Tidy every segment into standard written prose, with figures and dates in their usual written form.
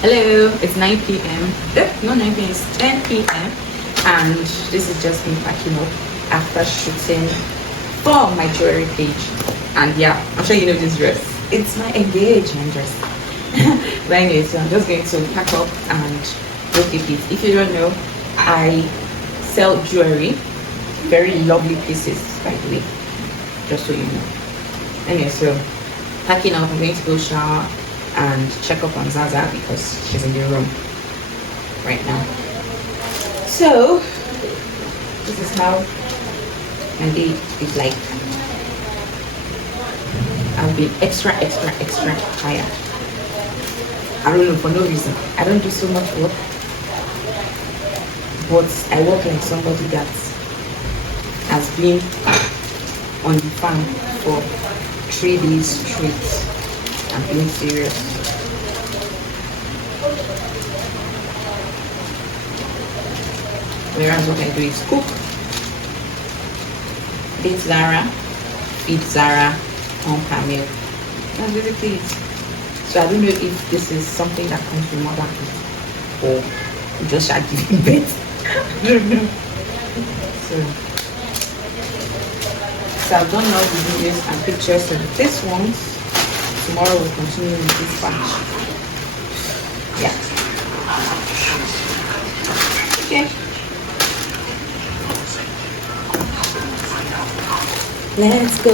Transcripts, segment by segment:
Hello, it's 9 p.m. No, 9 p.m. It's 10 p.m. And this is just me packing up after shooting for my jewelry page. And yeah, I'm sure you know this dress. It's my engagement dress. But anyway, so I'm just going to pack up and go keep it. If you don't know, I sell jewelry, very lovely pieces, by the way, just so you know. Anyway, so packing up, I'm going to go shower and check up on Zaza because she's in the room right now. So this is how my day is like. I've been extra tired. I don't know, for no reason. I don't do so much work, but I work like somebody that has been on the farm for 3 days straight. I'm being serious. Whereas what I do is cook, date Zara, feed Zara, pump her milk. That's basically it. So I don't know if this is something that comes from motherhood or we just start giving birth. I don't know. So I've done all the videos and pictures of this ones. Tomorrow we'll continue with this batch. Yeah. Okay. Let's go.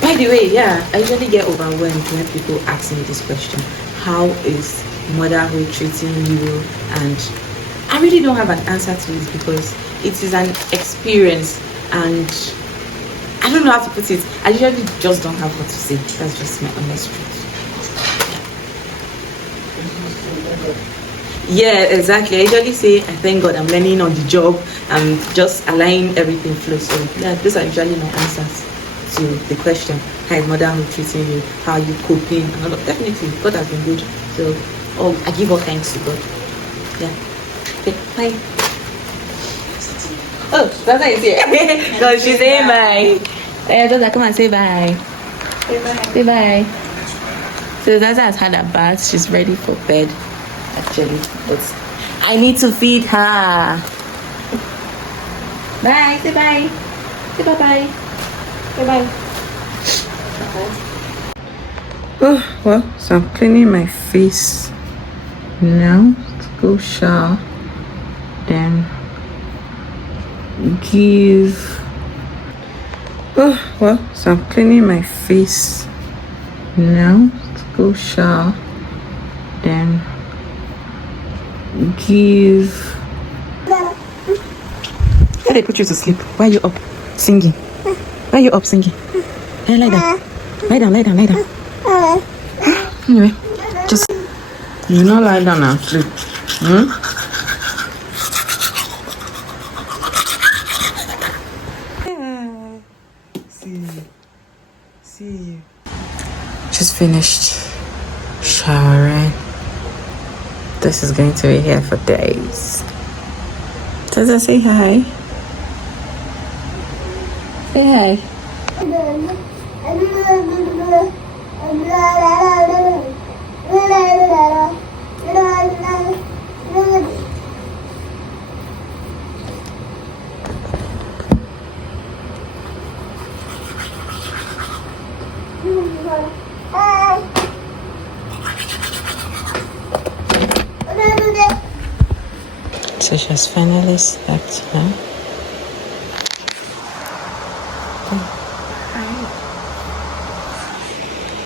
By the way, yeah, I usually get overwhelmed when people ask me this question. How is motherhood treating you? And I really don't have an answer to it because it is an experience and I don't know how to put it. I usually just don't have what to say. That's just my honest truth. Yeah, exactly. I usually say, I thank God I'm learning on the job. I'm just allowing everything flow. So yeah, those are usually my answers to the question. How is motherhood treating you? How are you coping? And all of, definitely, God has been good. So I give all thanks to God. Yeah. Okay, bye. Oh, Zaza is here. No, she's saying bye. Hey, Zaza, come and say bye. Say bye. Say bye. So Zaza has had a bath. She's ready for bed, actually. But I need to feed her. Bye. Say bye. Say bye-bye. Say bye. Oh, well, so I'm cleaning my face now. Let's go shower. Then give. Oh well, so I'm cleaning my face now. Let's go shower. Then give. Why they put you to sleep? Why are you up singing? Why are you up singing? Hey, lie down. Lie down, lie down, lie down. Anyway, just you not lie down and sleep. See you. Just finished showering. This is going to be here for days. Does I say hi? Say hi. So she's finally slept now. Hi.